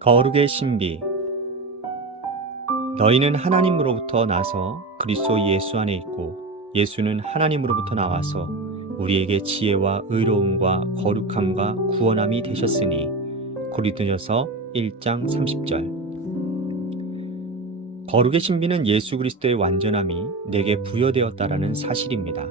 거룩의 신비. 너희는 하나님으로부터 나서 그리스도 예수 안에 있고 예수는 하나님으로부터 나와서 우리에게 지혜와 의로움과 거룩함과 구원함이 되셨으니. 고린도전서 1장 30절. 거룩의 신비는 예수 그리스도의 완전함이 내게 부여되었다라는 사실입니다.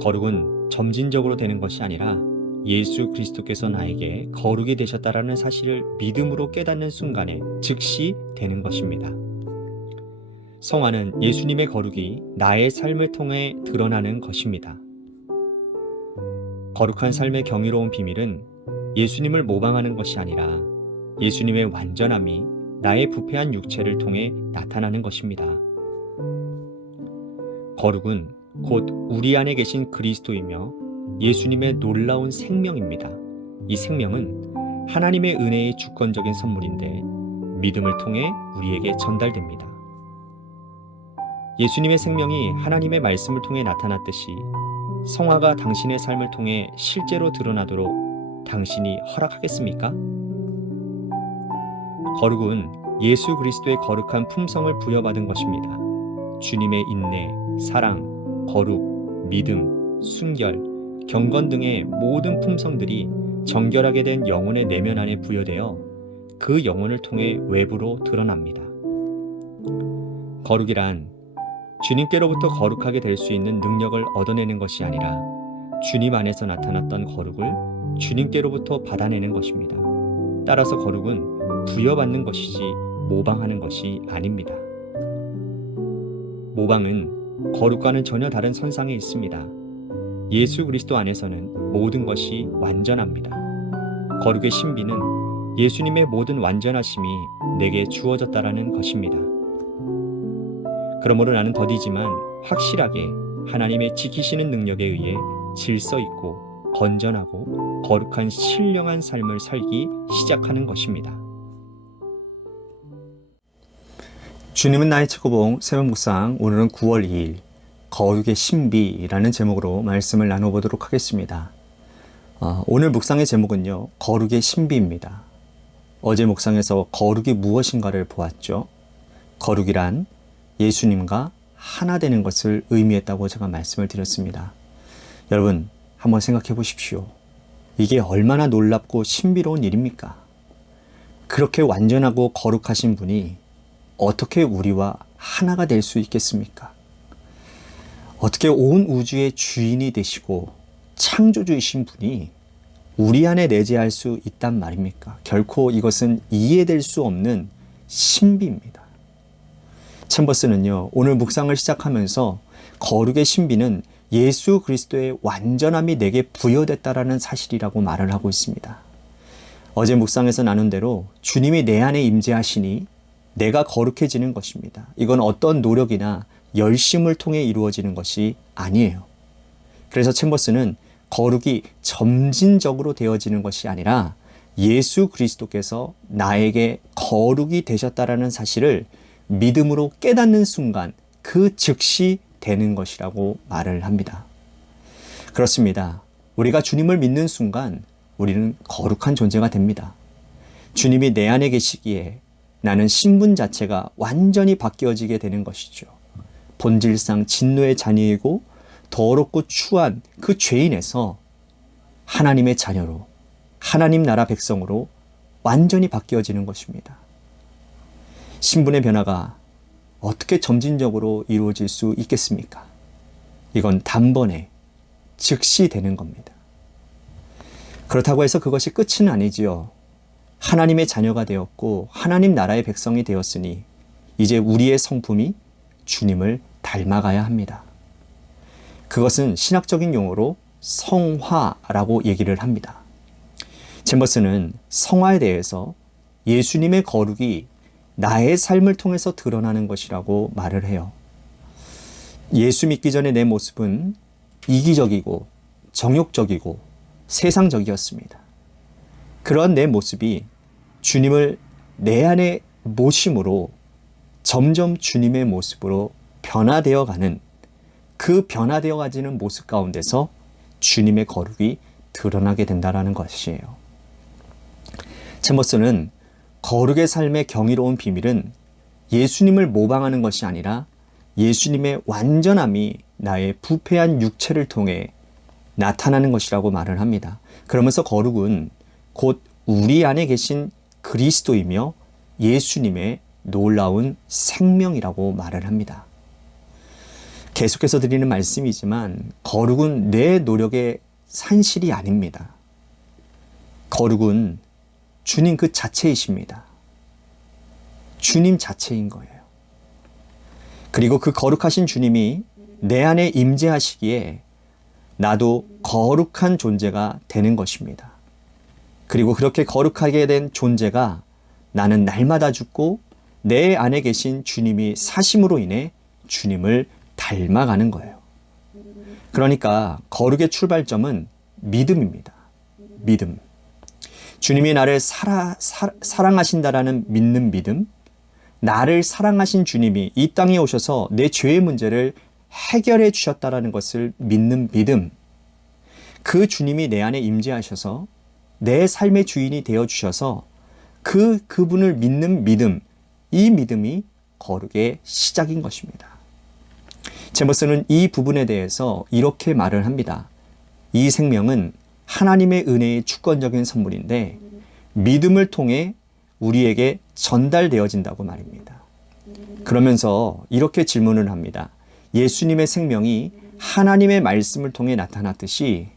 거룩은 점진적으로 되는 것이 아니라 예수 그리스도께서 나에게 거룩이 되셨다라는 사실을 믿음으로 깨닫는 순간에 즉시 되는 것입니다. 성화는 예수님의 거룩이 나의 삶을 통해 드러나는 것입니다. 거룩한 삶의 경이로운 비밀은 예수님을 모방하는 것이 아니라 예수님의 완전함이 나의 부패한 육체를 통해 나타나는 것입니다. 거룩은 곧 우리 안에 계신 그리스도이며 예수님의 놀라운 생명입니다. 이 생명은 하나님의 은혜의 주권적인 선물인데 믿음을 통해 우리에게 전달됩니다. 예수님의 생명이 하나님의 말씀을 통해 나타났듯이 성화가 당신의 삶을 통해 실제로 드러나도록 당신이 허락하겠습니까? 거룩은 예수 그리스도의 거룩한 품성을 부여받은 것입니다. 주님의 인내, 사랑, 거룩, 믿음, 순결, 경건 등의 모든 품성들이 정결하게 된 영혼의 내면 안에 부여되어 그 영혼을 통해 외부로 드러납니다. 거룩이란 주님께로부터 거룩하게 될 수 있는 능력을 얻어내는 것이 아니라 주님 안에서 나타났던 거룩을 주님께로부터 받아내는 것입니다. 따라서 거룩은 부여받는 것이지 모방하는 것이 아닙니다. 모방은 거룩과는 전혀 다른 선상에 있습니다. 예수 그리스도 안에서는 모든 것이 완전합니다. 거룩의 신비는 예수님의 모든 완전하심이 내게 주어졌다라는 것입니다. 그러므로 나는 더디지만 확실하게 하나님의 지키시는 능력에 의해 질서 있고 건전하고 거룩한 신령한 삶을 살기 시작하는 것입니다. 주님은 나의 최고봉 새벽 묵상, 오늘은 9월 2일 거룩의 신비라는 제목으로 말씀을 나눠보도록 하겠습니다. 오늘 묵상의 제목은요, 거룩의 신비입니다. 어제 묵상에서 거룩이 무엇인가를 보았죠. 거룩이란 예수님과 하나 되는 것을 의미했다고 제가 말씀을 드렸습니다. 여러분, 한번 생각해 보십시오. 이게 얼마나 놀랍고 신비로운 일입니까? 그렇게 완전하고 거룩하신 분이 어떻게 우리와 하나가 될 수 있겠습니까? 어떻게 온 우주의 주인이 되시고 창조주이신 분이 우리 안에 내재할 수 있단 말입니까? 결코 이것은 이해될 수 없는 신비입니다. 챔버스는요, 오늘 묵상을 시작하면서 거룩의 신비는 예수 그리스도의 완전함이 내게 부여됐다라는 사실이라고 말을 하고 있습니다. 어제 묵상에서 나눈 대로 주님이 내 안에 임재하시니 내가 거룩해지는 것입니다. 이건 어떤 노력이나 열심을 통해 이루어지는 것이 아니에요. 그래서 챔버스는 거룩이 점진적으로 되어지는 것이 아니라 예수 그리스도께서 나에게 거룩이 되셨다라는 사실을 믿음으로 깨닫는 순간 그 즉시 되는 것이라고 말을 합니다. 그렇습니다. 우리가 주님을 믿는 순간 우리는 거룩한 존재가 됩니다. 주님이 내 안에 계시기에 나는 신분 자체가 완전히 바뀌어지게 되는 것이죠. 본질상 진노의 자녀이고 더럽고 추한 그 죄인에서 하나님의 자녀로, 하나님 나라 백성으로 완전히 바뀌어지는 것입니다. 신분의 변화가 어떻게 점진적으로 이루어질 수 있겠습니까? 이건 단번에 즉시 되는 겁니다. 그렇다고 해서 그것이 끝은 아니지요. 하나님의 자녀가 되었고 하나님 나라의 백성이 되었으니 이제 우리의 성품이 주님을 닮아가야 합니다. 그것은 신학적인 용어로 성화라고 얘기를 합니다. 챔버스는 성화에 대해서 예수님의 거룩이 나의 삶을 통해서 드러나는 것이라고 말을 해요. 예수 믿기 전에 내 모습은 이기적이고 정욕적이고 세상적이었습니다. 그런 내 모습이 주님을 내 안에 모심으로 점점 주님의 모습으로 변화되어 가는 그 변화되어 가지는 모습 가운데서 주님의 거룩이 드러나게 된다는 것이에요. 챔버스는 거룩의 삶의 경이로운 비밀은 예수님을 모방하는 것이 아니라 예수님의 완전함이 나의 부패한 육체를 통해 나타나는 것이라고 말을 합니다. 그러면서 거룩은 곧 우리 안에 계신 그리스도이며 예수님의 놀라운 생명이라고 말을 합니다. 계속해서 드리는 말씀이지만 거룩은 내 노력의 산실이 아닙니다. 거룩은 주님 그 자체이십니다. 주님 자체인 거예요. 그리고 그 거룩하신 주님이 내 안에 임재하시기에 나도 거룩한 존재가 되는 것입니다. 그리고 그렇게 거룩하게 된 존재가 나는 날마다 죽고 내 안에 계신 주님이 사심으로 인해 주님을 닮아가는 거예요. 그러니까 거룩의 출발점은 믿음입니다. 믿음. 주님이 나를 사랑하신다라는 믿는 믿음, 나를 사랑하신 주님이 이 땅에 오셔서 내 죄의 문제를 해결해 주셨다라는 것을 믿는 믿음, 그 주님이 내 안에 임재하셔서 내 삶의 주인이 되어 주셔서 그분을 믿는 믿음, 이 믿음이 거룩의 시작인 것입니다. 챔버스는 이 부분에 대해서 이렇게 말을 합니다. 이 생명은 하나님의 은혜의 주권적인 선물인데 믿음을 통해 우리에게 전달되어진다고 말입니다. 그러면서 이렇게 질문을 합니다. 예수님의 생명이 하나님의 말씀을 통해 나타났듯이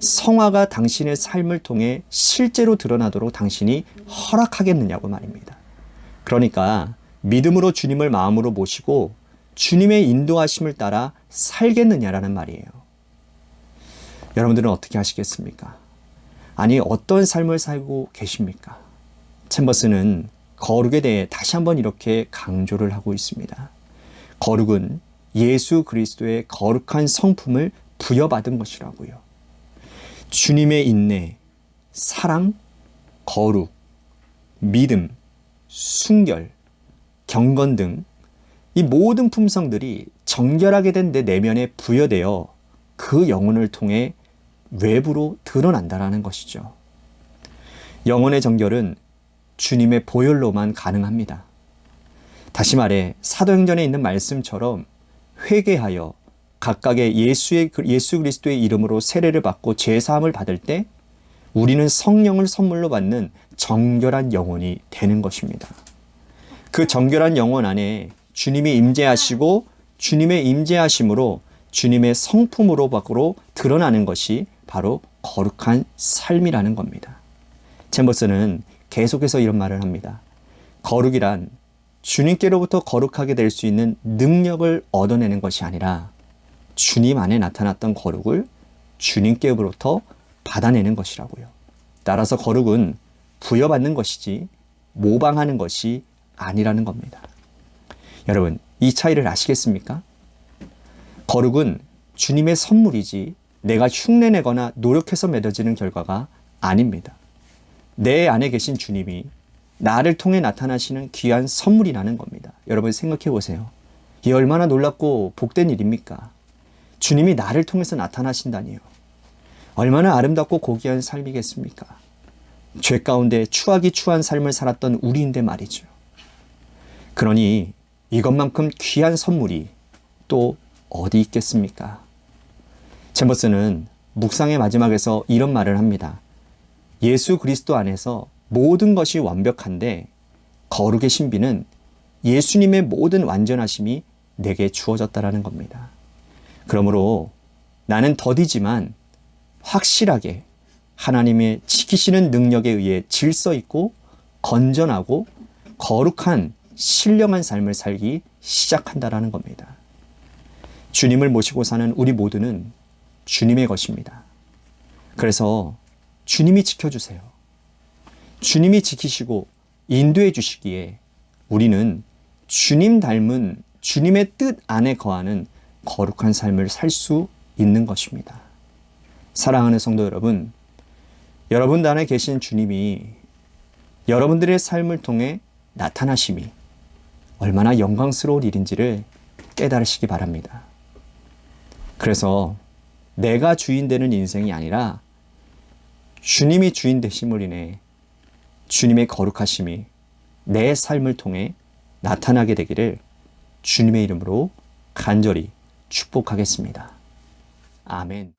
성화가 당신의 삶을 통해 실제로 드러나도록 당신이 허락하겠느냐고 말입니다. 그러니까 믿음으로 주님을 마음으로 모시고 주님의 인도하심을 따라 살겠느냐라는 말이에요. 여러분들은 어떻게 하시겠습니까? 아니, 어떤 삶을 살고 계십니까? 챔버스는 거룩에 대해 다시 한번 이렇게 강조를 하고 있습니다. 거룩은 예수 그리스도의 거룩한 성품을 부여받은 것이라고요. 주님의 인내, 사랑, 거룩, 믿음, 순결, 경건 등 이 모든 품성들이 정결하게 된 내 내면에 부여되어 그 영혼을 통해 외부로 드러난다는 것이죠. 영혼의 정결은 주님의 보혈로만 가능합니다. 다시 말해 사도행전에 있는 말씀처럼 회개하여 각각의 예수 그리스도의 이름으로 세례를 받고 제사함을 받을 때 우리는 성령을 선물로 받는 정결한 영혼이 되는 것입니다. 그 정결한 영혼 안에 주님이 임재하시고 주님의 임재하심으로 주님의 성품으로 밖으로 드러나는 것이 바로 거룩한 삶이라는 겁니다. 챔버스는 계속해서 이런 말을 합니다. 거룩이란 주님께로부터 거룩하게 될 수 있는 능력을 얻어내는 것이 아니라 주님 안에 나타났던 거룩을 주님께로부터 받아내는 것이라고요. 따라서 거룩은 부여받는 것이지 모방하는 것이 아니라는 겁니다. 여러분, 이 차이를 아시겠습니까? 거룩은 주님의 선물이지 내가 흉내내거나 노력해서 맺어지는 결과가 아닙니다. 내 안에 계신 주님이 나를 통해 나타나시는 귀한 선물이라는 겁니다. 여러분 생각해 보세요. 이게 얼마나 놀랍고 복된 일입니까? 주님이 나를 통해서 나타나신다니요. 얼마나 아름답고 고귀한 삶이겠습니까? 죄 가운데 추하기 추한 삶을 살았던 우리인데 말이죠. 그러니 이것만큼 귀한 선물이 또 어디 있겠습니까? 챔버스는 묵상의 마지막에서 이런 말을 합니다. 예수 그리스도 안에서 모든 것이 완벽한데 거룩의 신비는 예수님의 모든 완전하심이 내게 주어졌다라는 겁니다. 그러므로 나는 더디지만 확실하게 하나님의 지키시는 능력에 의해 질서 있고 건전하고 거룩한 신령한 삶을 살기 시작한다라는 겁니다. 주님을 모시고 사는 우리 모두는 주님의 것입니다. 그래서 주님이 지켜주세요. 주님이 지키시고 인도해 주시기에 우리는 주님 닮은 주님의 뜻 안에 거하는 거룩한 삶을 살 수 있는 것입니다. 사랑하는 성도 여러분, 여러분 안에 계신 주님이 여러분들의 삶을 통해 나타나심이 얼마나 영광스러운 일인지를 깨달으시기 바랍니다. 그래서 내가 주인 되는 인생이 아니라 주님이 주인 되심을 인해 주님의 거룩하심이 내 삶을 통해 나타나게 되기를 주님의 이름으로 간절히 축복하겠습니다. 아멘.